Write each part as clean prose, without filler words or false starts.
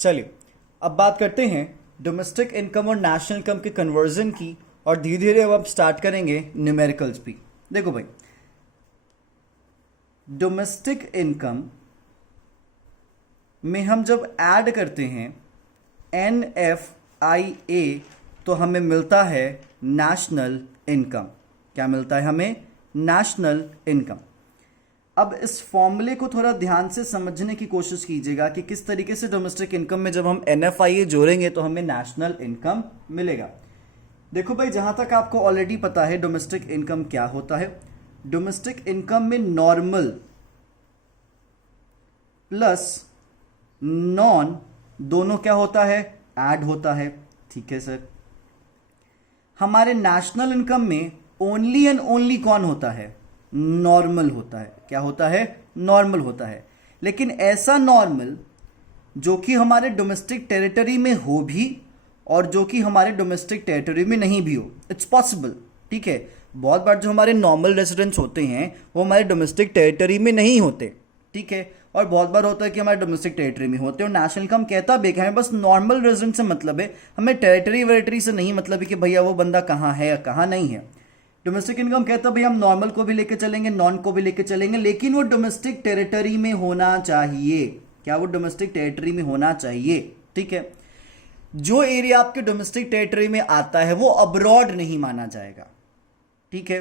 चलिए अब बात करते हैं डोमेस्टिक इनकम और नेशनल इनकम के कन्वर्जन की, और धीरे धीरे अब स्टार्ट करेंगे न्यूमेरिकल्स भी। देखो भाई, डोमेस्टिक इनकम में हम जब ऐड करते हैं NFIA तो हमें मिलता है नेशनल इनकम। क्या मिलता है हमें? National income. अब इस फॉर्मूले को थोड़ा ध्यान से समझने की कोशिश कीजिएगा कि किस तरीके से डोमेस्टिक इनकम में जब हम NFIA जोड़ेंगे तो हमें नेशनल इनकम मिलेगा। देखो भाई, जहां तक आपको ऑलरेडी पता है डोमेस्टिक इनकम क्या होता है। डोमेस्टिक इनकम में नॉर्मल प्लस नॉन दोनों क्या होता है? ऐड होता है। ठीक है सर। हमारे नेशनल इनकम में ओनली एंड ओनली कौन होता है? नॉर्मल होता है। क्या होता है? नॉर्मल होता है। लेकिन ऐसा नॉर्मल जो कि हमारे डोमेस्टिक टेरिटरी में हो भी और जो कि हमारे डोमेस्टिक टेरिटरी में नहीं भी हो। It's possible. ठीक है। बहुत बार जो हमारे नॉर्मल रेजिडेंट्स होते हैं वो हमारे डोमेस्टिक टेरिटरी में नहीं होते। ठीक है। और बहुत बार होता है कि हमारे डोमेस्टिक टेरिटरी में होते हैं। और नेशनल इनकम कहता भी हमें बस नॉर्मल रेजिडेंट से मतलब है, हमें टेरिटरी वेरिटरी से नहीं मतलब है कि भैया वो बंदा कहाँ है या कहाँ नहीं है। डोमेस्टिक इनकम कहता भाई हम नॉर्मल को भी लेके चलेंगे, नॉन को भी लेके चलेंगे, लेकिन वो डोमेस्टिक टेरिटरी में होना चाहिए। क्या वो डोमेस्टिक टेरिटरी में होना चाहिए? ठीक है। जो एरिया आपके डोमेस्टिक टेरिटरी में आता है वो अब्रॉड नहीं माना जाएगा। ठीक है।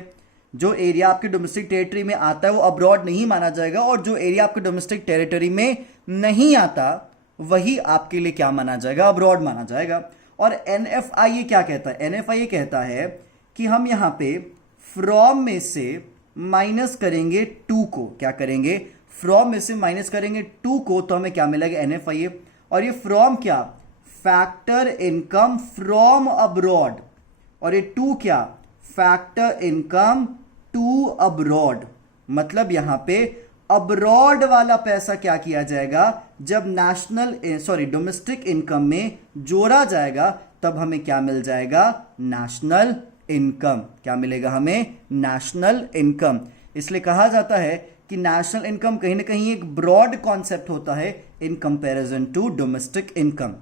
जो एरिया आपके डोमेस्टिक टेरिटरी में आता है वो अब्रॉड नहीं माना जाएगा, और जो एरिया आपके डोमेस्टिक टेरिटरी में नहीं आता वही आपके लिए क्या माना जाएगा? अब्रॉड माना जाएगा। और NFIA क्या कहता है? NFIA कहता है कि हम यहां पे फ्रॉम में से माइनस करेंगे 2 को। क्या करेंगे? फ्रॉम में से माइनस करेंगे 2 को, तो हमें क्या मिलेगा? NFIA। और ये फ्रॉम क्या? Factor income from abroad. और ये 2 क्या? Factor income to abroad. मतलब यहां पे अब्रॉड वाला पैसा क्या किया जाएगा? जब डोमेस्टिक इनकम में जोड़ा जाएगा तब हमें क्या मिल जाएगा? National income. क्या मिलेगा हमें? National income. इसलिए कहा जाता है कि नेशनल इनकम कहीं ना कहीं एक ब्रॉड कॉन्सेप्ट होता है in comparison to domestic income.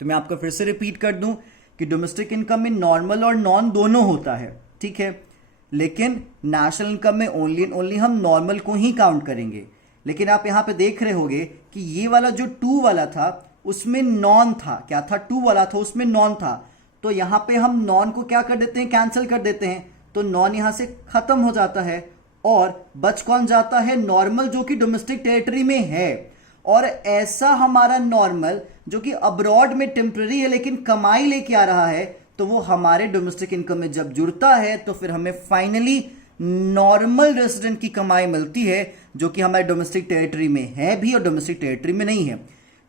तो मैं आपको फिर से रिपीट कर दूं कि डोमेस्टिक इनकम में नॉर्मल और नॉन दोनों होता है। ठीक है। लेकिन नेशनल इनकम में ओनली एंड ओनली हम नॉर्मल को ही काउंट करेंगे। लेकिन आप यहां पे देख रहे होंगे कि ये वाला जो 2 वाला था उसमें नॉन था। क्या था? 2 वाला था उसमें नॉन था। तो यहां पे हम नॉन को क्या कर देते हैं? कैंसिल कर देते हैं। तो नॉन यहां से खत्म हो जाता है और बच कौन जाता है? नॉर्मल, जो कि डोमेस्टिक टेरिटरी में है। और ऐसा हमारा नॉर्मल जो कि अब्रॉड में टेम्पररी है लेकिन कमाई लेके आ रहा है, तो वो हमारे डोमेस्टिक इनकम में जब जुड़ता है तो फिर हमें फाइनली नॉर्मल रेजिडेंट की कमाई मिलती है, जो कि हमारे डोमेस्टिक टेरिटरी में है भी और डोमेस्टिक टेरिटरी में नहीं है।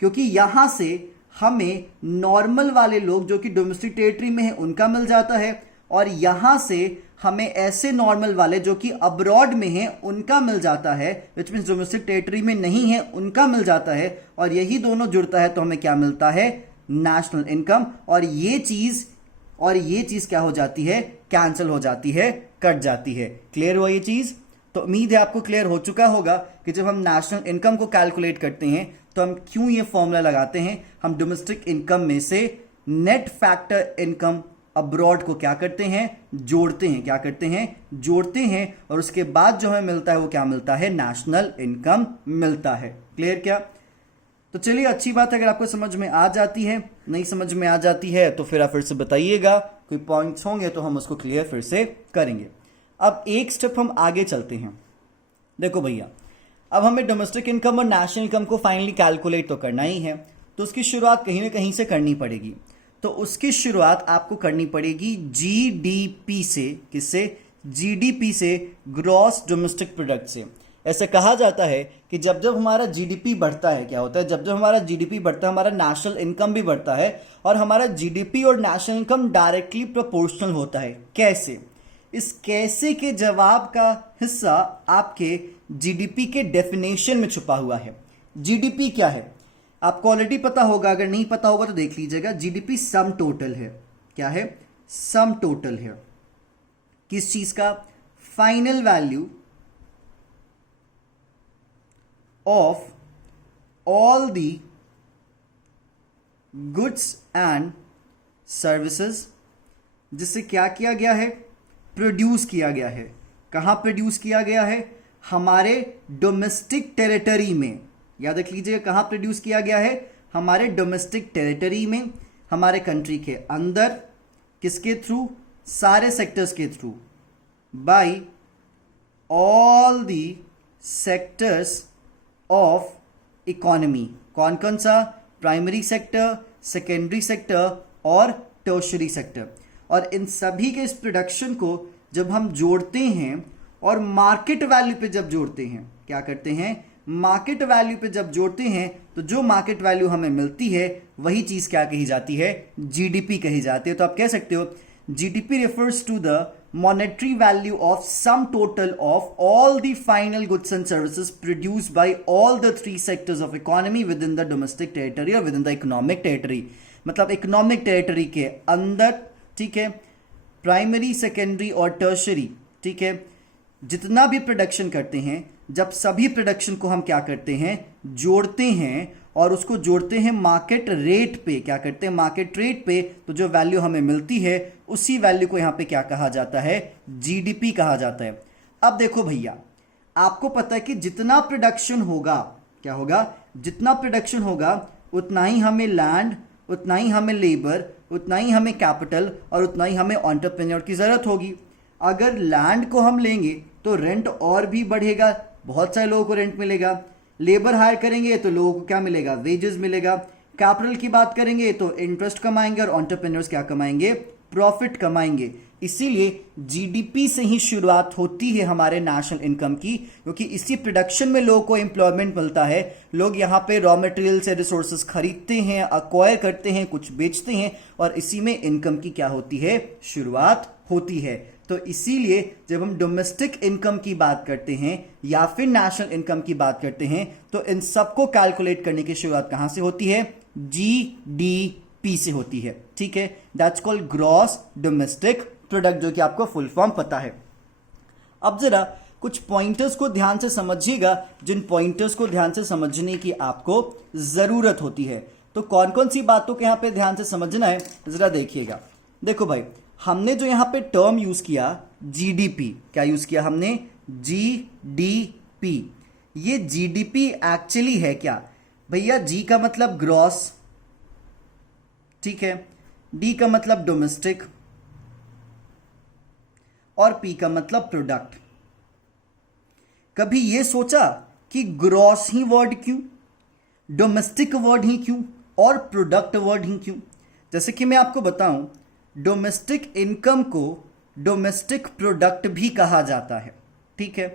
क्योंकि यहां से हमें नॉर्मल वाले लोग जो कि डोमेस्टिक टेरिटरी में है उनका मिल जाता है, और यहां से हमें ऐसे नॉर्मल वाले जो कि अब्रॉड में हैं उनका मिल जाता है, विच मीन्स डोमेस्टिक टेरिटरी में नहीं है उनका मिल जाता है। और यही दोनों जुड़ता है तो हमें क्या मिलता है? National income. और ये चीज क्या हो जाती है? कैंसिल हो जाती है, कट जाती है। क्लियर हुआ ये चीज? तो उम्मीद है आपको क्लियर हो चुका होगा कि जब हम नेशनल इनकम को कैलकुलेट करते हैं तो हम क्यों ये फॉर्मूला लगाते हैं। हम डोमेस्टिक इनकम में से नेट फैक्टर इनकम अब्रॉड को क्या करते हैं? जोड़ते हैं। क्या करते हैं? जोड़ते हैं। और उसके बाद जो हमें मिलता है वो क्या मिलता है? नेशनल इनकम मिलता है। क्लियर क्या? तो चलिए, अच्छी बात है। अगर आपको समझ में आ जाती है, नहीं समझ में आ जाती है तो फिर आप फिर से बताइएगा। कोई पॉइंट्स होंगे तो हम उसको क्लियर फिर से करेंगे। अब एक स्टेप हम आगे चलते हैं। देखो भैया, अब हमें डोमेस्टिक इनकम और नेशनल इनकम को फाइनली कैलकुलेट तो करना ही है, तो उसकी शुरुआत कहीं ना कहीं से करनी पड़ेगी। तो उसकी शुरुआत आपको करनी पड़ेगी GDP से। किससे? GDP से, ग्रॉस डोमेस्टिक प्रोडक्ट से। ऐसे कहा जाता है कि जब जब हमारा GDP बढ़ता है, क्या होता है? जब जब हमारा GDP बढ़ता है हमारा नेशनल इनकम भी बढ़ता है, और हमारा GDP और नेशनल इनकम डायरेक्टली प्रोपोर्शनल होता है। कैसे? इस कैसे के जवाब का हिस्सा आपके GDP के डेफिनेशन में छुपा हुआ है। GDP क्या है आपको ऑलरेडी पता होगा, अगर नहीं पता होगा तो देख लीजिएगा। GDP सम टोटल है। क्या है? सम टोटल है। किस चीज का? Final value of all the goods and services, जिसे क्या किया गया है, प्रोड्यूस किया गया है। कहाँ प्रोड्यूस किया गया है, हमारे डोमेस्टिक टेरिटरी में। याद रख लीजिएगा, कहाँ प्रोड्यूस किया गया है, हमारे डोमेस्टिक टेरिटरी में, हमारे कंट्री के अंदर। किसके थ्रू, सारे सेक्टर्स के through, by all the sectors of economy. कौन कौन सा, प्राइमरी सेक्टर, सेकेंडरी सेक्टर और टर्शरी सेक्टर। और इन सभी के इस प्रोडक्शन को जब हम जोड़ते हैं और मार्केट वैल्यू पे जब जोड़ते हैं, क्या करते हैं, मार्केट वैल्यू पे जब जोड़ते हैं, तो जो मार्केट वैल्यू हमें मिलती है वही चीज क्या कही जाती है, जीडीपी कही जाती है। तो आप कह सकते हो GDP refers to the monetary value of sum total of all the final goods and services produced by all the three sectors of economy within the domestic territory or within the economic territory। मतलब economic territory के अंदर, ठीक है, primary, secondary और tertiary, ठीक है, जितना भी प्रोडक्शन करते हैं, जब सभी प्रोडक्शन को हम क्या करते हैं, जोड़ते हैं और उसको जोड़ते हैं मार्केट रेट पे, क्या करते हैं, मार्केट रेट पे, तो जो वैल्यू हमें मिलती है उसी वैल्यू को यहां पे क्या कहा जाता है, जीडीपी कहा जाता है। अब देखो भैया, आपको पता है कि जितना प्रोडक्शन होगा, क्या होगा, जितना प्रोडक्शन होगा उतना ही हमें लैंड, उतना ही हमें लेबर, उतना ही हमें कैपिटल और उतना ही हमें एंटरप्रेन्योर की जरूरत होगी। अगर लैंड को हम लेंगे तो रेंट और भी बढ़ेगा, बहुत सारे लोगों को रेंट मिलेगा। लेबर हायर करेंगे तो लोगों को क्या मिलेगा, वेजेस मिलेगा। कैपिटल की बात करेंगे तो इंटरेस्ट कमाएंगे और एंटरप्रेन्योर्स क्या कमाएंगे, प्रॉफिट कमाएंगे। इसीलिए जीडीपी से ही शुरुआत होती है हमारे नेशनल इनकम की, क्योंकि इसी प्रोडक्शन में लोगों को एम्प्लॉयमेंट मिलता है। लोग यहाँ पे रॉ मटेरियल से रिसोर्सेज खरीदते हैं, अक्वायर करते हैं, कुछ बेचते हैं और इसी में इनकम की क्या होती है, शुरुआत होती है। तो इसीलिए जब हम डोमेस्टिक इनकम की बात करते हैं या फिर नेशनल इनकम की बात करते हैं तो इन सबको कैलकुलेट करने की शुरुआत कहां से होती है, जीडीपी से होती है। ठीक है, that's called gross domestic product, जो कि आपको फुल फॉर्म पता है। अब जरा कुछ पॉइंटर्स को ध्यान से समझिएगा, जिन पॉइंटर्स को ध्यान से समझने की आपको जरूरत होती है। तो कौन कौन सी बातों को यहां पे ध्यान से समझना है, जरा देखिएगा। देखो भाई, हमने जो यहां पे टर्म यूज किया जीडीपी, क्या यूज किया हमने, जीडीपी। ये जीडीपी एक्चुअली है क्या भैया, जी का मतलब ग्रॉस, ठीक है, डी का मतलब डोमेस्टिक और पी का मतलब प्रोडक्ट। कभी ये सोचा कि ग्रॉस ही वर्ड क्यों, डोमेस्टिक वर्ड ही क्यों और प्रोडक्ट वर्ड ही क्यों? जैसे कि मैं आपको बताऊं, डोमेस्टिक इनकम को डोमेस्टिक प्रोडक्ट भी कहा जाता है, ठीक है।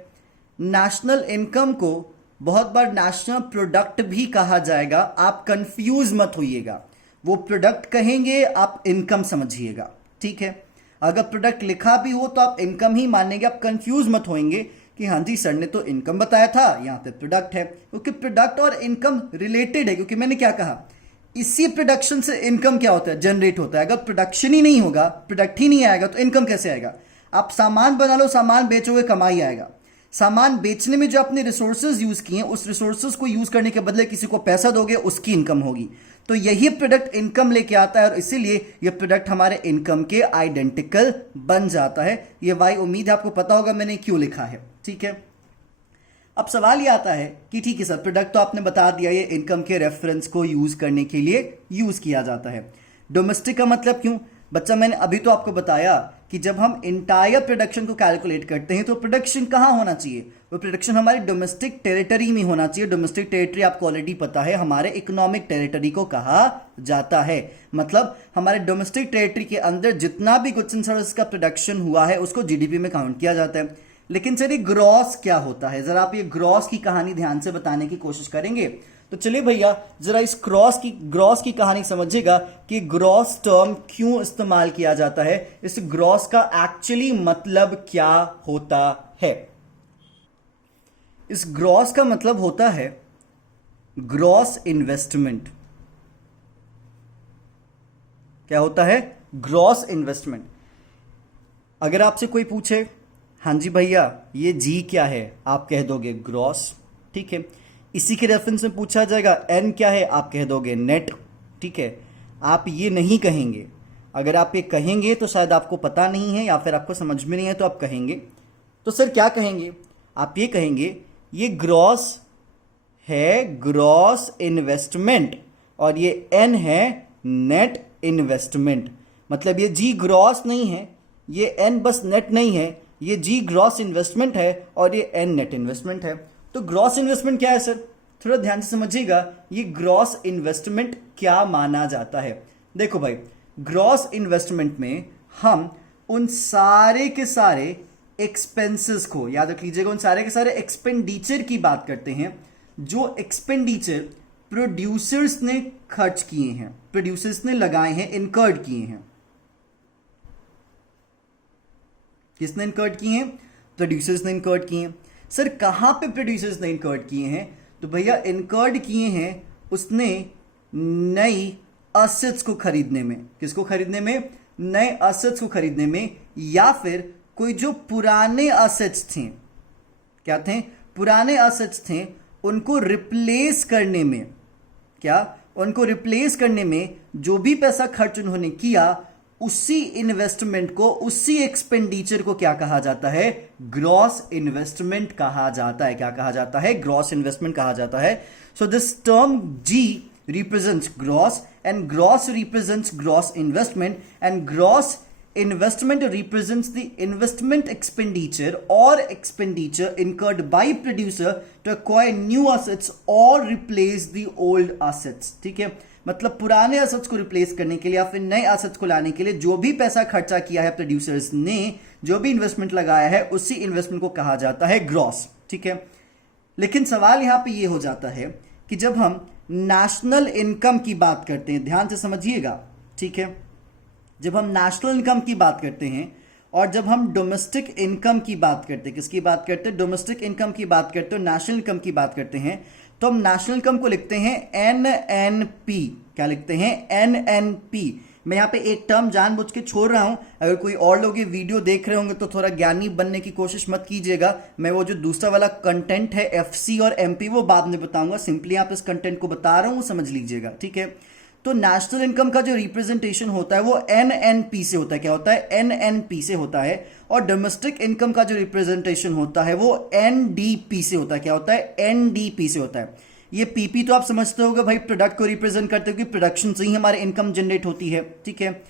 नेशनल इनकम को बहुत बार नेशनल प्रोडक्ट भी कहा जाएगा, आप कंफ्यूज मत होइएगा। वो प्रोडक्ट कहेंगे, आप इनकम समझिएगा, ठीक है। अगर प्रोडक्ट लिखा भी हो तो आप इनकम ही मानेंगे, आप कंफ्यूज मत होंगे कि हाँ जी सर ने तो इनकम बताया था, यहाँ पे प्रोडक्ट है। क्योंकि प्रोडक्ट और इनकम रिलेटेड है, क्योंकि मैंने क्या कहा, इसी प्रोडक्शन से इनकम क्या होता है, जनरेट होता है। अगर प्रोडक्शन ही नहीं होगा, प्रोडक्ट ही नहीं आएगा तो इनकम कैसे आएगा? आप सामान बना लो, सामान बेचोगे, कमाई आएगा। सामान बेचने में जो आपने रिसोर्सेज यूज किए, उस रिसोर्सेज को यूज करने के बदले किसी को पैसा दोगे, उसकी इनकम होगी। तो यही प्रोडक्ट इनकम लेके आता है और इसीलिए ये प्रोडक्ट हमारे इनकम के आइडेंटिकल बन जाता है। ये वाई उम्मीद है आपको पता होगा मैंने क्यों लिखा है, ठीक है। अब सवाल ये आता है कि ठीक है सर, प्रोडक्ट तो आपने बता दिया, ये इनकम के रेफरेंस को यूज करने के लिए यूज किया जाता है। डोमेस्टिक का मतलब क्यों? बच्चा मैंने अभी तो आपको बताया कि जब हम इंटायर प्रोडक्शन को कैलकुलेट करते हैं तो प्रोडक्शन कहाँ होना चाहिए, वो प्रोडक्शन हमारे डोमेस्टिक टेरिटरी में होना चाहिए। डोमेस्टिक टेरिटरी आपको ऑलरेडी पता है, हमारे इकोनॉमिक टेरिटरी को कहा जाता है। मतलब हमारे डोमेस्टिक टेरिटरी के अंदर जितना भी गुड्स एंड सर्विस का प्रोडक्शन हुआ है उसको जीडीपी में काउंट किया जाता है। लेकिन सर ये ग्रॉस क्या होता है, जरा आप ये ग्रॉस की कहानी ध्यान से बताने की कोशिश करेंगे। तो चलिए भैया जरा इस ग्रॉस की कहानी समझिएगा कि ग्रॉस टर्म क्यों इस्तेमाल किया जाता है, इस ग्रॉस का एक्चुअली मतलब क्या होता है। इस ग्रॉस का मतलब होता है ग्रॉस इन्वेस्टमेंट। क्या होता है? Gross investment. अगर आपसे कोई पूछे हाँ जी भैया ये जी क्या है, आप कह दोगे ग्रॉस, ठीक है। इसी के रेफरेंस में पूछा जाएगा एन क्या है, आप कह दोगे नेट, ठीक है। आप ये नहीं कहेंगे। अगर आप ये कहेंगे तो शायद आपको पता नहीं है या फिर आपको समझ में नहीं है तो आप कहेंगे। तो सर क्या कहेंगे? आप ये कहेंगे ये ग्रॉस है, ग्रॉस इन्वेस्टमेंट, और ये एन है नेट इन्वेस्टमेंट। मतलब ये जी ग्रॉस नहीं है, ये एन बस नेट नहीं है, ये जी ग्रॉस इन्वेस्टमेंट है और ये एन नेट इन्वेस्टमेंट है। तो ग्रॉस इन्वेस्टमेंट क्या है सर? थोड़ा ध्यान से समझिएगा, ये ग्रॉस इन्वेस्टमेंट क्या माना जाता है। देखो भाई, ग्रॉस इन्वेस्टमेंट में हम उन सारे के सारे एक्सपेंसेस को, याद रख लीजिएगा, उन सारे के सारे एक्सपेंडिचर की बात करते हैं जो एक्सपेंडिचर प्रोड्यूसर्स ने खर्च किए हैं, प्रोड्यूसर्स ने लगाए हैं, इनकर्ड किए हैं। किसने इनकर्ड किए हैं? प्रोड्यूसर्स ने इनकर्ड किए हैं। सर कहां पे प्रोड्यूसर्स ने इनकर्ड किए हैं? तो भैया इनकर्ड किए हैं उसने नई असेट्स को खरीदने में। किसको खरीदने में? नए असेट्स को खरीदने में, या फिर कोई जो पुराने असेट्स थे, क्या थे? पुराने असेट्स थे, उनको रिप्लेस करने में। क्या? उनको रिप्लेस करने में जो भी पैसा खर्च उन्होंने किया, उसी इन्वेस्टमेंट को, उसी एक्सपेंडिचर को क्या कहा जाता है? ग्रॉस इन्वेस्टमेंट कहा जाता है। क्या कहा जाता है? ग्रॉस इन्वेस्टमेंट कहा जाता है। So this term G represents gross and gross represents gross investment and gross investment represents the investment expenditure or expenditure incurred by producer to acquire new assets or replace the old assets। ठीक है, मतलब पुराने assets को replace करने के लिए या फिर नए assets को लाने के लिए जो भी पैसा खर्चा किया है प्रोड्यूसर्स ने, जो भी इन्वेस्टमेंट लगाया है, उसी इन्वेस्टमेंट को कहा जाता है ग्रॉस। ठीक है, लेकिन सवाल यहां पे ये हो जाता है कि जब हम नेशनल इनकम की बात करते हैं, ध्यान से समझिएगा, ठीक है, जब हम नेशनल इनकम की बात करते हैं और जब हम डोमेस्टिक इनकम की बात करते हैं, किसकी बात करते हैं? डोमेस्टिक इनकम की बात करते हैं, नेशनल इनकम की बात करते हैं, तो हम नेशनल इनकम को लिखते हैं एनएनपी। क्या लिखते हैं? एनएनपी। मैं यहाँ पे एक टर्म जानबूझ के छोड़ रहा हूं, अगर कोई और लोग ये वीडियो देख रहे होंगे तो थोड़ा ज्ञानी बनने की कोशिश मत कीजिएगा। मैं वो जो दूसरा वाला कंटेंट है एफसी और एमपी वो बाद में बताऊंगा, सिंपली आप इस कंटेंट को बता रहा हूं, समझ लीजिएगा। ठीक है, तो नेशनल इनकम का जो रिप्रेजेंटेशन होता है वो एनएनपी से होता है। क्या होता है? एनएनपी से होता है। और डोमेस्टिक इनकम का जो रिप्रेजेंटेशन होता है वो एनडीपी से होता है। क्या होता है? एनडीपी से होता है। ये पीपी तो आप समझते होगे भाई, प्रोडक्ट को रिप्रेजेंट करते हो कि प्रोडक्शन से ही हमारे इनकम जनरेट होती है। ठीक है,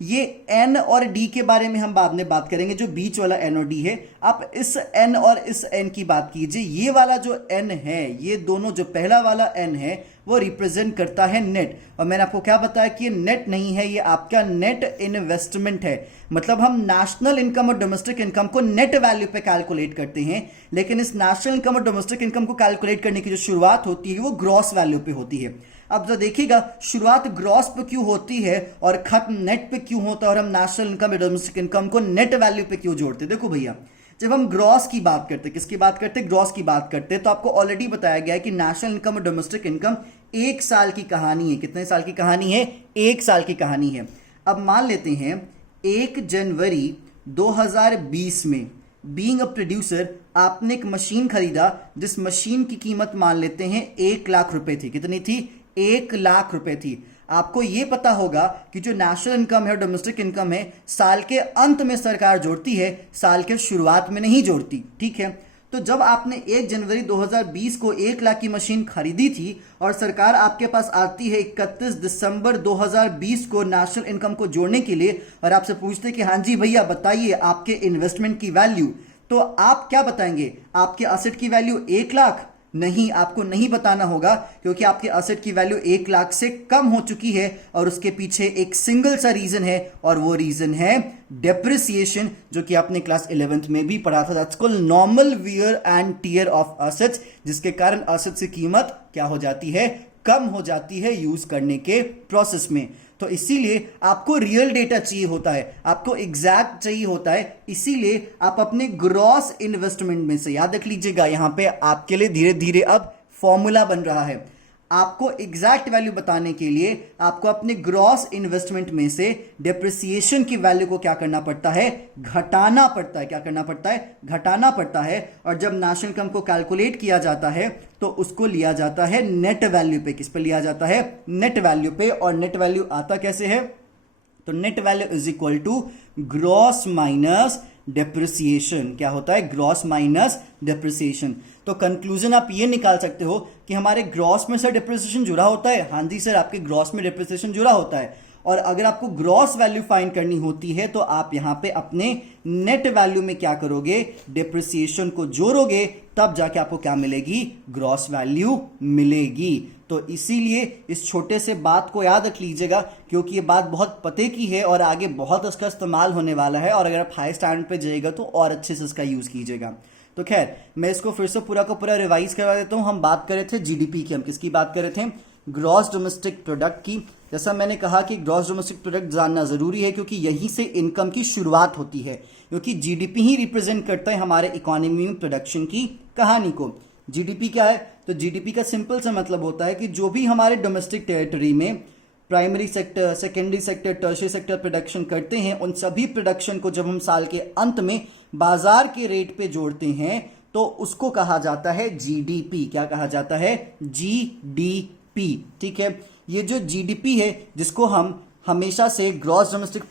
ये एन और डी के बारे में हम बाद में बात करेंगे, जो बीच वाला एन और डी है। आप इस एन और इस एन की बात कीजिए। ये वाला जो एन है, ये दोनों, जो पहला वाला एन है वो रिप्रेजेंट करता है नेट। और मैंने आपको क्या बताया कि ये नेट नहीं है, ये आपका नेट इन्वेस्टमेंट है। मतलब हम नेशनल इनकम और डोमेस्टिक इनकम को नेट वैल्यू पे कैलकुलेट करते हैं, लेकिन इस नेशनल इनकम और डोमेस्टिक इनकम को कैलकुलेट करने की जो शुरुआत होती है वो ग्रॉस वैल्यू पे होती है। अब जो देखिएगा, शुरुआत ग्रॉस पे क्यों होती है और खत्म नेट पे क्यों होता है, और हम नेशनल इनकम या डोमेस्टिक इनकम को नेट वैल्यू पे क्यों जोड़ते हैं? देखो भैया, जब हम ग्रॉस की बात करते हैं, किसकी बात करते हैं? ग्रॉस की बात करते हैं, तो आपको ऑलरेडी बताया गया है कि नेशनल इनकम और डोमेस्टिक इनकम एक साल की कहानी है। कितने साल की कहानी है? एक साल की कहानी है। अब मान लेते हैं 1 जनवरी 2020 में, बीइंग अ प्रोड्यूसर, आपने एक मशीन खरीदा जिस मशीन की कीमत मान लेते हैं 1 लाख रुपए थी। कितनी थी? 1 लाख रुपए थी। आपको यह पता होगा कि जो नेशनल इनकम है और डोमेस्टिक इनकम है, साल के अंत में सरकार जोड़ती है, साल के शुरुआत में नहीं जोड़ती। ठीक है, तो जब आपने 1 जनवरी 2020 को 1 लाख की मशीन खरीदी थी और सरकार आपके पास आती है 31 दिसंबर 2020 को नेशनल इनकम को जोड़ने के लिए, और आपसे पूछते कि हाँ जी भैया बताइए आपके इन्वेस्टमेंट की वैल्यू, तो आप क्या बताएंगे? आपके असेट की वैल्यू 1 लाख? नहीं, आपको नहीं बताना होगा, क्योंकि आपके असेट की वैल्यू 1 लाख से कम हो चुकी है और उसके पीछे एक सिंगल सा रीजन है, और वो रीजन है डेप्रिसिएशन, जो कि आपने क्लास 11th में भी पढ़ा था। That's called normal wear and tear of assets, जिसके कारण असेट्स की कीमत क्या हो जाती है? कम हो जाती है यूज करने के प्रोसेस में। तो इसीलिए आपको रियल डेटा चाहिए होता है, आपको एग्जैक्ट चाहिए होता है, इसीलिए आप अपने ग्रॉस इन्वेस्टमेंट में से, याद रख लीजिएगा, यहां पे आपके लिए धीरे धीरे अब फॉर्मूला बन रहा है। आपको एग्जैक्ट वैल्यू बताने के लिए आपको अपने ग्रॉस इन्वेस्टमेंट में से डेप्रिसिएशन की वैल्यू को क्या करना पड़ता है, घटाना पड़ता है। क्या करना पड़ता है, घटाना पड़ता है। और जब नेशनल इनकम को कैलकुलेट किया जाता है तो उसको लिया जाता है नेट वैल्यू पे। किस पे लिया जाता है, नेट वैल्यू पे। और नेट वैल्यू आता कैसे है, तो net value is equal to gross minus depreciation. क्या होता है, ग्रॉस माइनस डेप्रिसिएशन। तो कंक्लूजन आप ये निकाल सकते हो कि हमारे ग्रॉस में सर डेप्रिसिएशन जुड़ा होता है। हाँ जी सर, आपके ग्रॉस में डेप्रिसिएशन जुड़ा होता है। और अगर आपको ग्रॉस वैल्यू फाइंड करनी होती है तो आप यहां पे अपने नेट वैल्यू में क्या करोगे, डेप्रिसिएशन को जोड़ोगे, तब जाके आपको क्या मिलेगी, ग्रॉस वैल्यू मिलेगी। तो इसीलिए इस छोटे से बात को याद रख लीजिएगा, क्योंकि ये बात बहुत पते की है और आगे बहुत इसका इस्तेमाल होने वाला है। और अगर आप हाई स्टैंडर्ड पे जाइएगा तो और अच्छे से इसका यूज कीजिएगा। तो खैर, मैं इसको फिर से पूरा का पूरा रिवाइज करवा देता हूं। हम बात कर रहे थे जीडीपी की, हम किसकी बात कर रहे थे, ग्रॉस डोमेस्टिक प्रोडक्ट की। जैसा मैंने कहा कि ग्रॉस डोमेस्टिक प्रोडक्ट जानना जरूरी है, क्योंकि यहीं से इनकम की शुरुआत होती है, क्योंकि जीडीपी ही रिप्रेजेंट करता है हमारे इकोनॉमी में प्रोडक्शन की कहानी को। जीडीपी क्या है, तो जीडीपी का सिंपल सा मतलब होता है कि जो भी हमारे डोमेस्टिक टेरिटरी में primary sector, secondary sector, tertiary sector production करते हैं, उन सभी प्रोडक्शन को जब हम साल के अंत में बाजार के रेट पे जोड़ते हैं तो उसको कहा जाता है जीडीपी। क्या कहा जाता है, जीडीपी। ठीक है, ये जो जीडीपी है, जिसको हम हमेशा से ग्रॉस डोमेस्टिक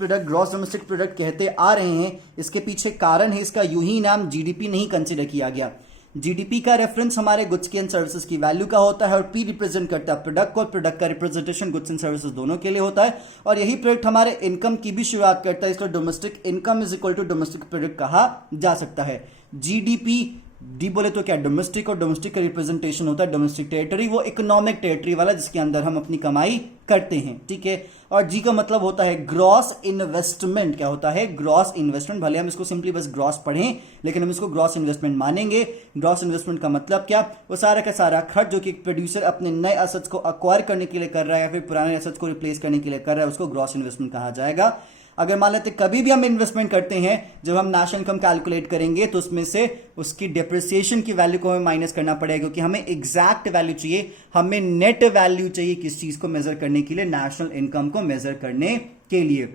प्रोडक्ट कहते आ रहे हैं, इसके पीछे कारण है, इसका यूं ही नाम जीडीपी नहीं कंसिडर किया गया। जीडीपी का रेफरेंस हमारे गुड्स की एंड सर्विसेज की वैल्यू का होता है, और पी रिप्रेजेंट करता है प्रोडक्ट को, और प्रोडक्ट का रिप्रेजेंटेशन गुड्स एंड सर्विसेज दोनों के लिए होता है। और यही प्रोडक्ट हमारे इनकम की भी शुरुआत करता है, इसलिए domestic income is equal to domestic product कहा जा सकता है। जीडीपी डी बोले तो क्या, डोमेस्टिक, और डोमेस्टिक का रिप्रेजेंटेशन होता है डोमेस्टिक टेरिटरी, वो इकोनॉमिक टेरिटरी वाला जिसके अंदर हम अपनी कमाई करते हैं। ठीक है, और जी का मतलब होता है ग्रॉस इन्वेस्टमेंट। क्या होता है, ग्रॉस इन्वेस्टमेंट। भले हम इसको सिंपली बस ग्रॉस पढ़ें, लेकिन हम इसको ग्रॉस इन्वेस्टमेंट मानेंगे। ग्रॉस इन्वेस्टमेंट का मतलब क्या, वो सारा का सारा खर्च जो कि एक प्रोड्यूसर अपने नए एसेट्स को अक्वायर करने के लिए कर रहा है या फिर पुराने एसेट्स को रिप्लेस करने के लिए कर रहा है, उसको ग्रॉस इन्वेस्टमेंट कहा जाएगा। अगर मान लेते कभी भी हम इन्वेस्टमेंट करते हैं, जब हम नेशनल इनकम कैलकुलेट करेंगे तो उसमें से उसकी डेप्रिसिएशन की वैल्यू को हमें माइनस करना पड़ेगा, क्योंकि हमें एग्जैक्ट वैल्यू चाहिए, हमें नेट वैल्यू चाहिए किस चीज को मेजर करने के लिए, नेशनल इनकम को मेजर करने के लिए।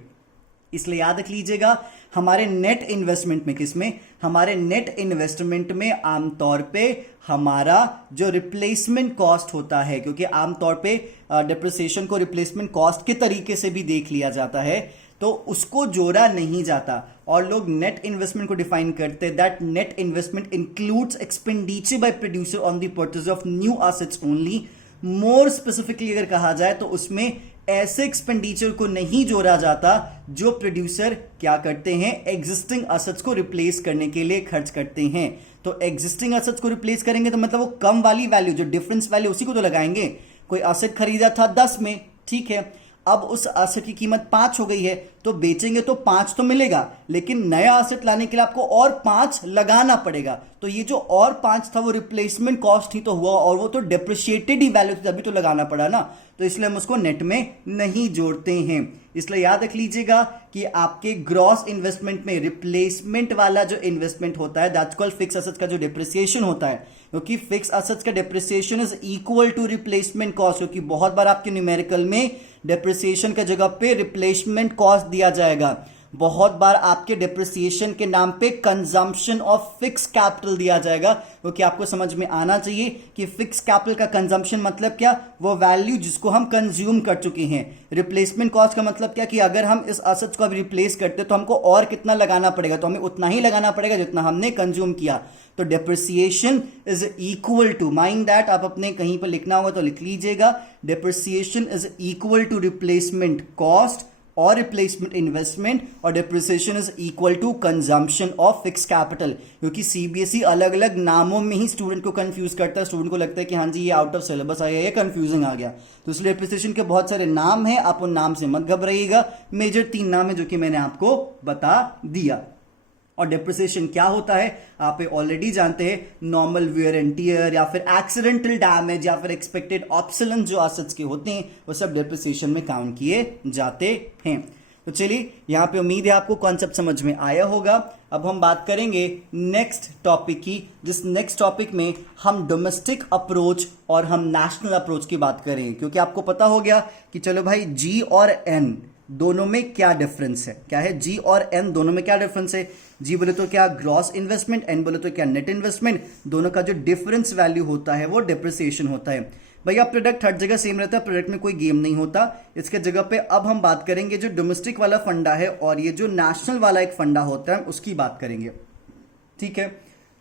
इसलिए याद रख लीजिएगा, हमारे नेट इन्वेस्टमेंट में, किसमें, हमारे नेट इन्वेस्टमेंट में आमतौर पे हमारा जो रिप्लेसमेंट कॉस्ट होता है, क्योंकि आमतौर पे डेप्रिसिएशन को रिप्लेसमेंट कॉस्ट के तरीके से भी देख लिया जाता है, तो उसको जोड़ा नहीं जाता। और लोग नेट इन्वेस्टमेंट को डिफाइन करते हैं, that net investment includes expenditure bye producer on the purchase of new assets only. More specifically अगर कहा जाए तो उसमें ऐसे एक्सपेंडिचर को नहीं जोड़ा जाता जो प्रोड्यूसर क्या करते हैं, एग्जिस्टिंग एसेट्स को रिप्लेस करने के लिए खर्च करते हैं। तो एग्जिस्टिंग एसेट्स को रिप्लेस करेंगे तो मतलब वो कम वाली वैल्यू, जो डिफरेंस वैल्यू, उसी को तो लगाएंगे। कोई एसेट खरीदा था 10 में, ठीक है, अब उस एसेट की कीमत 5 हो गई है, तो बेचेंगे तो 5 तो मिलेगा, लेकिन नया एसेट लाने के लिए आपको और 5 लगाना पड़ेगा। तो ये जो और 5 था वो रिप्लेसमेंट कॉस्ट ही तो हुआ, और वो तो डेप्रिशिएटेड ही वैल्यू थी, तभी तो लगाना पड़ा ना। तो इसलिए हम उसको नेट में नहीं जोड़ते हैं। इसलिए याद रख लीजिएगा कि आपके ग्रॉस इन्वेस्टमेंट में रिप्लेसमेंट वाला जो इन्वेस्टमेंट होता है, दैट्स कॉल्ड फिक्स एसेट्स का जो डेप्रिसिएशन होता है, क्योंकि फिक्स एसेट्स का depreciation is equal to replacement cost. क्योंकि बहुत बार आपके न्यूमेरिकल में डेप्रिसिएशन के जगह पे रिप्लेसमेंट कॉस्ट दिया जाएगा, बहुत बार आपके डेप्रिसिएशन के नाम पे कंजम्पशन ऑफ फिक्स कैपिटल दिया जाएगा, क्योंकि आपको समझ में आना चाहिए कि फिक्स कैपिटल का कंजम्पशन मतलब क्या, वो वैल्यू जिसको हम कंज्यूम कर चुके हैं। रिप्लेसमेंट कॉस्ट का मतलब क्या, कि अगर हम इस एसेट्स को रिप्लेस करते तो हमको और कितना लगाना पड़ेगा, तो हमें उतना ही लगाना पड़ेगा जितना हमने कंज्यूम किया। तो depreciation is equal to, mind that, आप अपने कहीं पर लिखना होगा तो लिख लीजिएगा, depreciation is equal to replacement cost और रिप्लेसमेंट इन्वेस्टमेंट, और depreciation is equal to consumption of fix capital. क्योंकि सीबीएसई अलग अलग नामों में ही स्टूडेंट को कंफ्यूज करता है, स्टूडेंट को लगता है कि हाँ जी ये आउट ऑफ सिलेबस आया, ये कंफ्यूजिंग आ गया। तो इसलिए डेप्रिसिएशन के बहुत सारे नाम हैं, आप उन नाम से मत घबराइएगा। मेजर 3 नाम है जो कि मैंने आपको बता दिया। और डेप्रिसिएशन क्या होता है आप ऑलरेडी जानते हैं, नॉर्मल वियर एंड टियर या फिर एक्सीडेंटल डैमेज या फिर एक्सपेक्टेड ऑब्सोलेंस जो एसेट्स के होते हैं वो सब डेप्रिसिएशन में काउंट किए जाते हैं। तो चलिए यहाँ पे उम्मीद है आपको कॉन्सेप्ट समझ में आया होगा। अब हम बात करेंगे नेक्स्ट टॉपिक की, जिस नेक्स्ट टॉपिक में हम डोमेस्टिक अप्रोच और हम नेशनल अप्रोच की बात करेंगे, क्योंकि आपको पता हो गया कि चलो भाई जी और एन दोनों में क्या डिफरेंस है। क्या है जी और एन दोनों में क्या डिफरेंस है? जी बोले तो क्या ग्रॉस इन्वेस्टमेंट, एन बोले तो क्या नेट इन्वेस्टमेंट। दोनों का जो डिफरेंस वैल्यू होता है वो डिप्रिसिएशन होता है। भैया प्रोडक्ट हर जगह सेम रहता है, प्रोडक्ट में कोई गेम नहीं होता। इसके जगह पे अब हम बात करेंगे जो डोमेस्टिक वाला फंडा है और ये जो नेशनल वाला एक फंडा होता है उसकी बात करेंगे। ठीक है,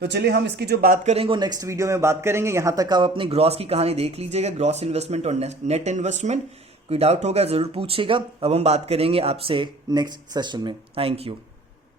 तो चलिए हम इसकी जो बात करेंगे वो नेक्स्ट वीडियो में बात करेंगे। यहां तक आप अपनी ग्रॉस की कहानी देख लीजिएगा, ग्रॉस इन्वेस्टमेंट और नेट इन्वेस्टमेंट। कोई डाउट होगा जरूर पूछिएगा। अब हम बात करेंगे आपसे नेक्स्ट सेशन में। Thank you.